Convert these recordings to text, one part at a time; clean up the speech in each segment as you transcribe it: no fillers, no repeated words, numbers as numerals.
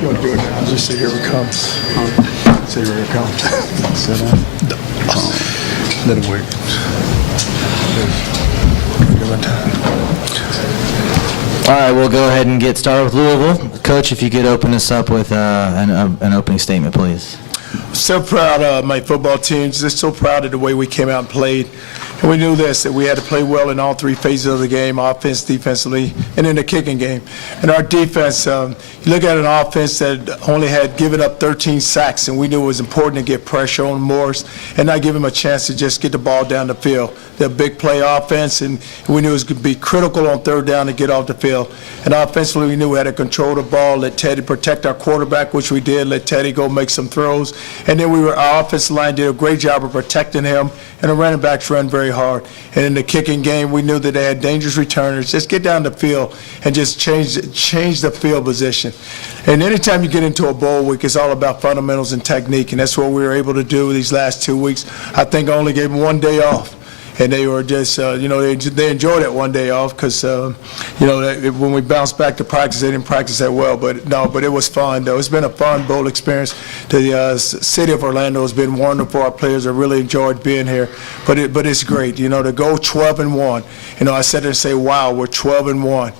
You want to do it now? Just say, here it comes. Say, here it comes. Sit down. Let him wait. Give him time. All right, we'll go ahead and get started with Louisville. Coach, if you could open us up with an opening statement, please. So proud of my football team. Just so proud of the way we came out and played. And we knew this, that we had to play well in all three phases of the game, offense, defensively, and in the kicking game. And our defense, you look at an offense that only had given up 13 sacks, and we knew it was important to get pressure on Morris and not give him a chance to just get the ball down the field. They're a big play offense, and we knew it was going to be critical on third down to get off the field. And offensively, we knew we had to control the ball, let Teddy protect our quarterback, which we did, let Teddy go make some throws. And then our offensive line did a great job of protecting him, and the running backs ran very hard. And in the kicking game, we knew that they had dangerous returners. Just get down the field and just change the field position. And anytime you get into a bowl week, it's all about fundamentals and technique, and that's what we were able to do these last 2 weeks. I think I only gave them 1 day off. And they were just, they enjoyed it 1 day off because, when we bounced back to practice, they didn't practice that well. But it was fun, though. It's been a fun bowl experience. The city of Orlando has been wonderful. Our players have really enjoyed being here. But it's great, to go 12-1. I sat there and say, wow, we're 12-1.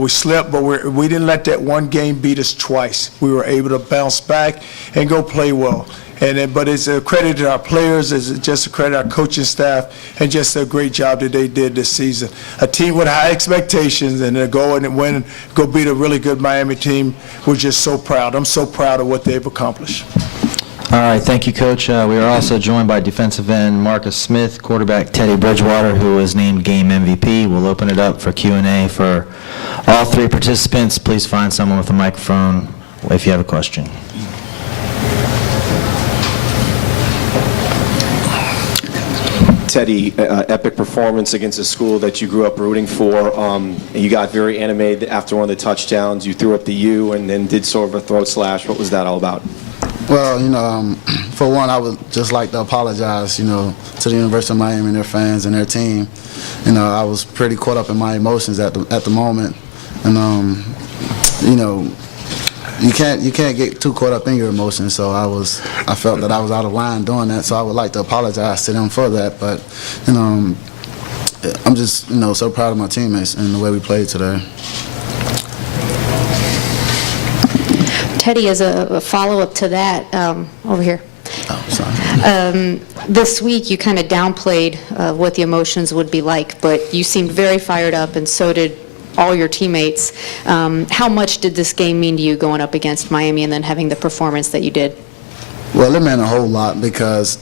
We slipped, but we didn't let that one game beat us twice. We were able to bounce back and go play well. But it's a credit to our players, it's just a credit to our coaching staff, and just a great job that they did this season. A team with high expectations, and to go and win, go beat a really good Miami team. We're just so proud. I'm so proud of what they've accomplished. All right, thank you, Coach. We are also joined by defensive end Marcus Smith, quarterback Teddy Bridgewater, who was named game MVP. We'll open it up for Q&A for all three participants. Please find someone with a microphone if you have a question. Teddy, epic performance against a school that you grew up rooting for. You got very animated after one of the touchdowns. You threw up the U and then did sort of a throat slash. What was that all about? Well, for one, I would just like to apologize, to the University of Miami and their fans and their team. I was pretty caught up in my emotions at the moment, and you can't get too caught up in your emotions. So I felt that I was out of line doing that. So I would like to apologize to them for that. But I'm just so proud of my teammates and the way we played today. Teddy, as a follow-up to that, over here. Oh, sorry. This week you kind of downplayed what the emotions would be like, but you seemed very fired up, and so did all your teammates. How much did this game mean to you going up against Miami and then having the performance that you did? Well, it meant a whole lot because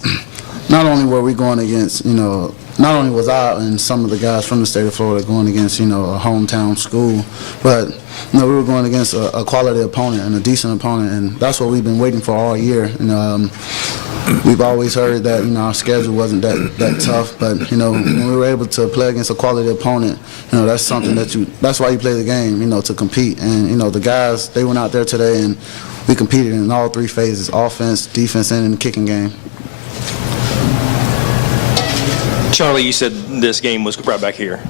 not only were we going against, not only was I and some of the guys from the state of Florida going against, a hometown school, but, we were going against a quality opponent and a decent opponent, and that's what we've been waiting for all year. We've always heard that, our schedule wasn't that tough, but, when we were able to play against a quality opponent, that's something that's why you play the game, to compete. And, the guys, they went out there today and we competed in all three phases, offense, defense, and in the kicking game. Charlie, you said this game was right back here.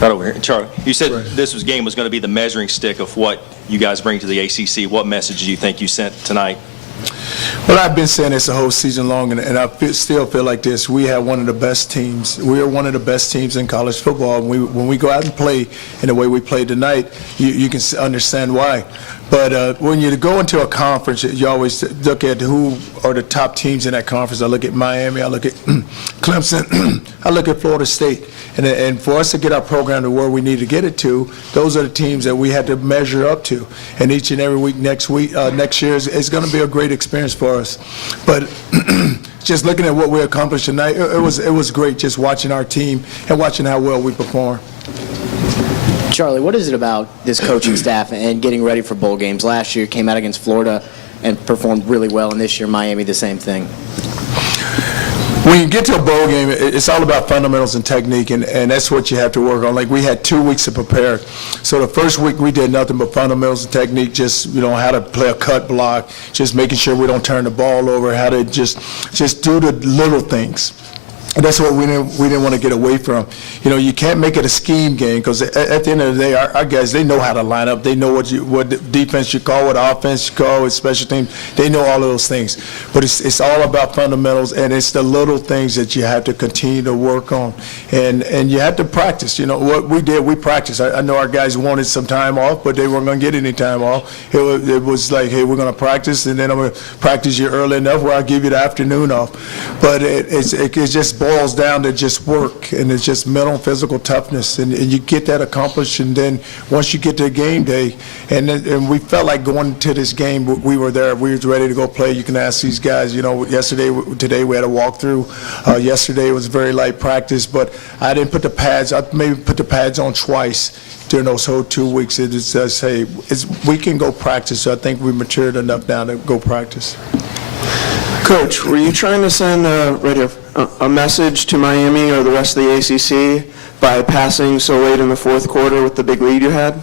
Right over here. Charlie, you said this game was going to be the measuring stick of what you guys bring to the ACC. What message do you think you sent tonight? Well, I've been saying this the whole season long, and I still feel like this. We have one of the best teams. We are one of the best teams in college football. When we go out and play in the way we played tonight, you can understand why. But when you go into a conference, you always look at who are the top teams in that conference. I look at Miami, I look at Clemson, I look at Florida State. And for us to get our program to where we need to get it to, those are the teams that we had to measure up to. And each and every week next year is going to be a great experience for us. But just looking at what we accomplished tonight, it was great just watching our team and watching how well we perform. Charlie, what is it about this coaching staff and getting ready for bowl games? Last year came out against Florida and performed really well, and this year Miami the same thing. When you get to a bowl game, it's all about fundamentals and technique, and that's what you have to work on. Like, we had 2 weeks to prepare. So the first week we did nothing but fundamentals and technique, just, how to play a cut block, just making sure we don't turn the ball over, how to just do the little things. And that's what we didn't want to get away from. You know, you can't make it a scheme game because at the end of the day, our guys, they know how to line up. They know what defense you call, what offense you call, what special teams. They know all of those things. But it's all about fundamentals, and it's the little things that you have to continue to work on. And you have to practice. You know, what we did, we practiced. I know our guys wanted some time off, but they weren't going to get any time off. It was like, hey, we're going to practice, and then I'm going to practice you early enough where I'll give you the afternoon off. But it just boils down to just work, and it's just mental, physical toughness, and you get that accomplished, and then once you get to game day, and we felt like going to this game, we were there, we were ready to go play. You can ask these guys, you know, today we had a walkthrough. Yesterday it was very light practice, but I didn't put the pads, I maybe put the pads on twice during those whole 2 weeks. It just, hey, we can go practice, so I think we matured enough now to go practice. Coach, were you trying to send a message to Miami or the rest of the ACC by passing so late in the fourth quarter with the big lead you had?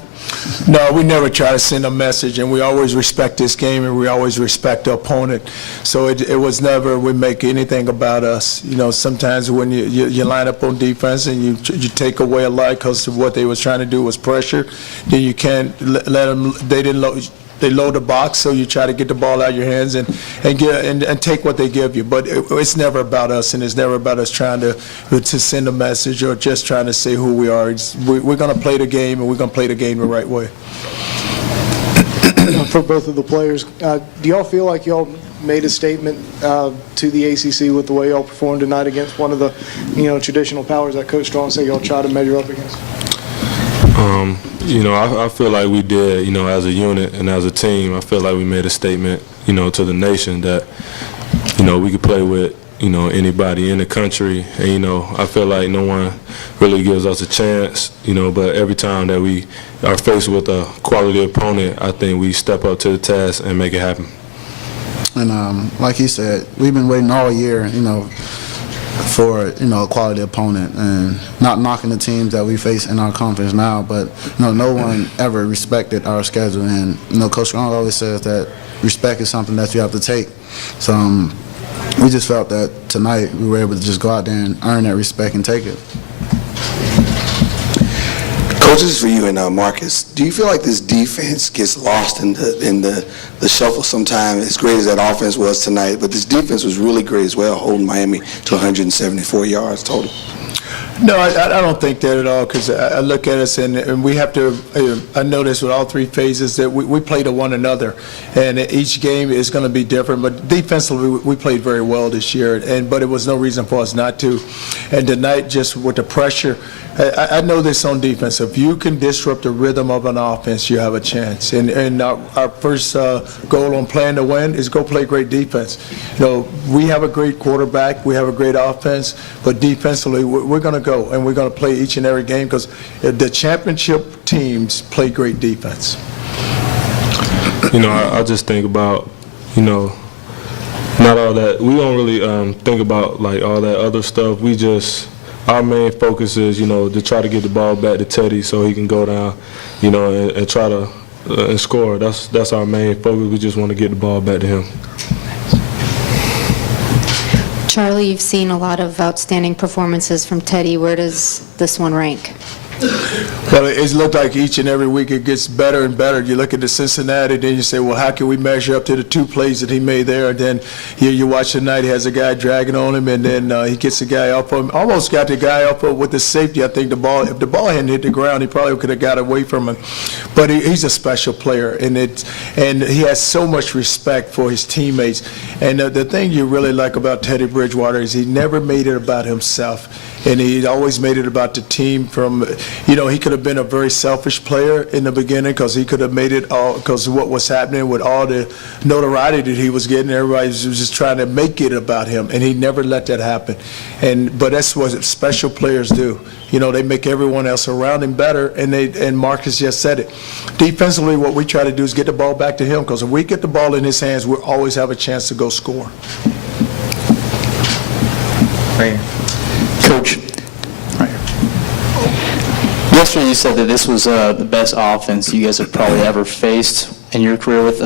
No, we never try to send a message, and we always respect this game, and we always respect the opponent. So it was never we make anything about us. You know, sometimes when you line up on defense and you take away a lot because of what they was trying to do was pressure, then you can't let them. They load the box, so you try to get the ball out of your hands and take what they give you. But it's never about us, and it's never about us trying to send a message or just trying to say who we are. We're going to play the game, and we're going to play the game the right way. For both of the players, do y'all feel like y'all made a statement to the ACC with the way y'all performed tonight against one of the, traditional powers that Coach Strong said y'all try to measure up against? I feel like we did, as a unit and as a team. I feel like we made a statement, to the nation that, we could play with, anybody in the country. And, I feel like no one really gives us a chance, but every time that we are faced with a quality opponent, I think we step up to the task and make it happen. And like he said, we've been waiting all year, for a quality opponent, and not knocking the teams that we face in our conference now, but no one ever respected our schedule, and Coach Strong always says that respect is something that you have to take. So we just felt that tonight we were able to just go out there and earn that respect and take it. Coach, this is for you and Marcus. Do you feel like this defense gets lost in the shuffle sometimes? As great as that offense was tonight, but this defense was really great as well, holding Miami to 174 yards total. No, I don't think that at all, because I look at us and we have to, I notice with all three phases that we play to one another, and each game is going to be different, but defensively we played very well this year, but it was no reason for us not to. And tonight, just with the pressure, I know this on defense. If you can disrupt the rhythm of an offense, you have a chance. And our first goal on playing to win is go play great defense. We have a great quarterback, we have a great offense, but defensively we're going to go and we're going to play each and every game because the championship teams play great defense. I just think about, not all that. We don't really think about like all that other stuff. Our main focus is, to try to get the ball back to Teddy so he can go down, and try to and score. That's our main focus. We just want to get the ball back to him. Charlie, you've seen a lot of outstanding performances from Teddy. Where does this one rank? Well, it's looked like each and every week it gets better and better. You look at the Cincinnati, then you say, well, how can we measure up to the two plays that he made there? And then here you watch tonight, he has a guy dragging on him, and then he gets the guy up on him. Almost got the guy up with the safety. I think if the ball hadn't hit the ground, he probably could have got away from him. But he's a special player, and he has so much respect for his teammates. And the thing you really like about Teddy Bridgewater is he never made it about himself. And he always made it about the team. He could have been a very selfish player in the beginning because he could have made it all because of what was happening with all the notoriety that he was getting. Everybody was just trying to make it about him, and he never let that happen. But that's what special players do. They make everyone else around him better, and Marcus just said it. Defensively, what we try to do is get the ball back to him because if we get the ball in his hands, we'll always have a chance to go score. Right here. Coach, yesterday you said that this was the best offense you guys have probably ever faced in your career with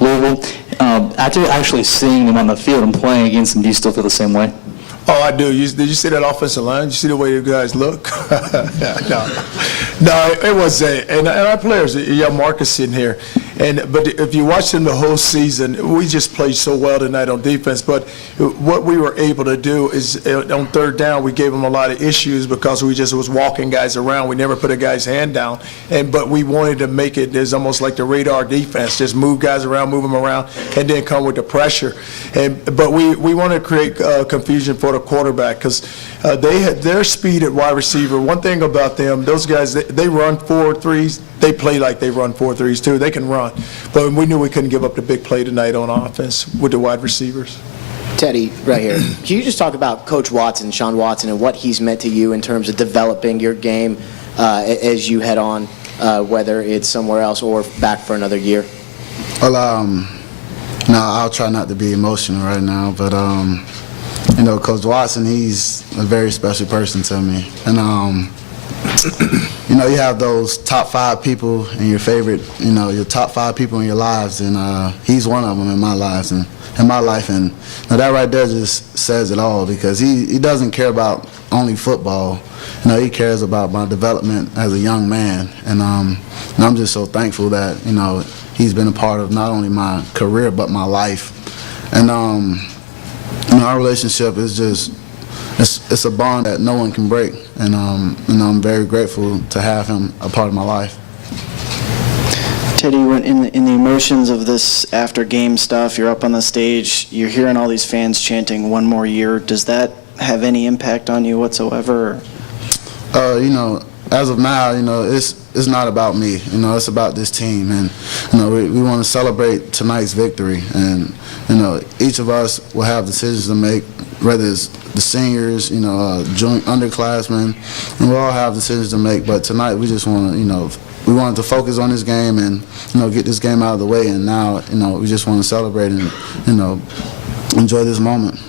Louisville. After actually seeing them on the field and playing against them, do you still feel the same way? Oh, I do. Did you see that offensive line? Did you see the way the guys look? No, it was and our players. Yeah, Marcus sitting here, but if you watch them the whole season, we just played so well tonight on defense. But what we were able to do is on third down, we gave them a lot of issues because we just was walking guys around. We never put a guy's hand down, but we wanted to make it as almost like the radar defense, just move guys around, move them around, and then come with the pressure. But we want to create confusion for the quarterback because they had their speed at wide receiver. One thing about them, those guys, they run 4-3s. They play like they run 4-3s too. They can run. But we knew we couldn't give up the big play tonight on offense with the wide receivers. Teddy, right here. Can you just talk about Coach Watson, Sean Watson, and what he's meant to you in terms of developing your game as you head on, whether it's somewhere else or back for another year? Well, no, I'll try not to be emotional right now, but Coach Watson, he's a very special person to me, and you have those top 5 people in your favorite, your top 5 people in your lives, and he's one of them in my life, and that right there just says it all because he doesn't care about only football. He cares about my development as a young man, and I'm just so thankful that he's been a part of not only my career but my life, and our relationship is just it's a bond that no one can break, and I'm very grateful to have him a part of my life. Teddy, when in the emotions of this after-game stuff, you're up on the stage, you're hearing all these fans chanting one more year. Does that have any impact on you whatsoever? As of now, it's not about me. It's about this team, and we want to celebrate tonight's victory. And each of us will have decisions to make, whether it's the seniors, joint underclassmen, and we'll all have decisions to make. But tonight, we just want to, we wanted to focus on this game and get this game out of the way. And now, we just want to celebrate and enjoy this moment.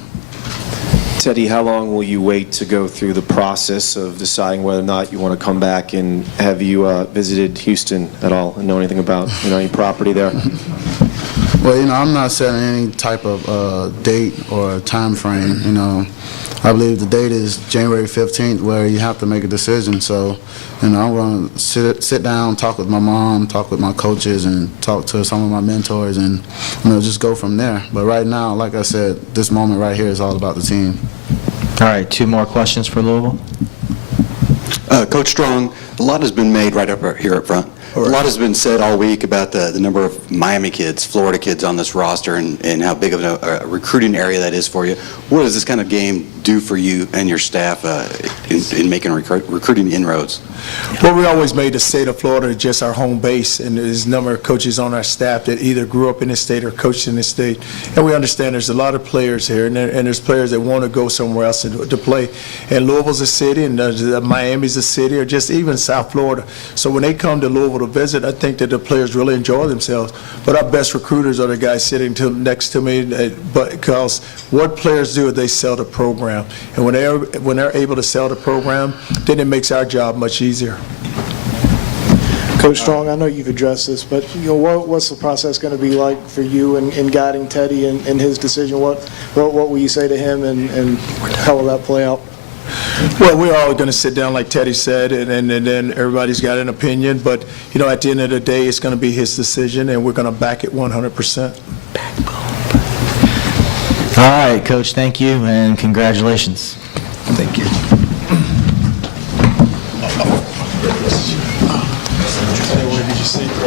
Teddy, how long will you wait to go through the process of deciding whether or not you want to come back, and have you visited Houston at all and know anything about any property there? Well, I'm not setting any type of date or time frame. I believe the date is January 15th where you have to make a decision. So, I'm going to sit down, talk with my mom, talk with my coaches, and talk to some of my mentors, and just go from there. But right now, like I said, this moment right here is all about the team. All right, 2 more questions for Louisville. Coach Strong, a lot has been made right up here up front. A lot has been said all week about the number of Miami kids, Florida kids on this roster, and how big of a recruiting area that is for you. What does this kind of game do for you and your staff in making recruiting inroads? Well, we always made the state of Florida just our home base, and there's a number of coaches on our staff that either grew up in the state or coached in the state. And we understand there's a lot of players here, and there's players that want to go somewhere else to play. And Louisville's a city, and Miami's a city, or just even South Florida. So when they come to Louisville to visit, I think that the players really enjoy themselves. But our best recruiters are the guys sitting next to me, because what players do is they sell the program. And when they're able to sell the program, then it makes our job much easier. Coach Strong, I know you've addressed this, but what's the process going to be like for you in guiding Teddy in his decision? What will you say to him, and how will that play out? Well, we're all going to sit down, like Teddy said, and then everybody's got an opinion. But, at the end of the day, it's going to be his decision, and we're going to back it 100%. All right, Coach, thank you, and congratulations. Thank you. Did you see that?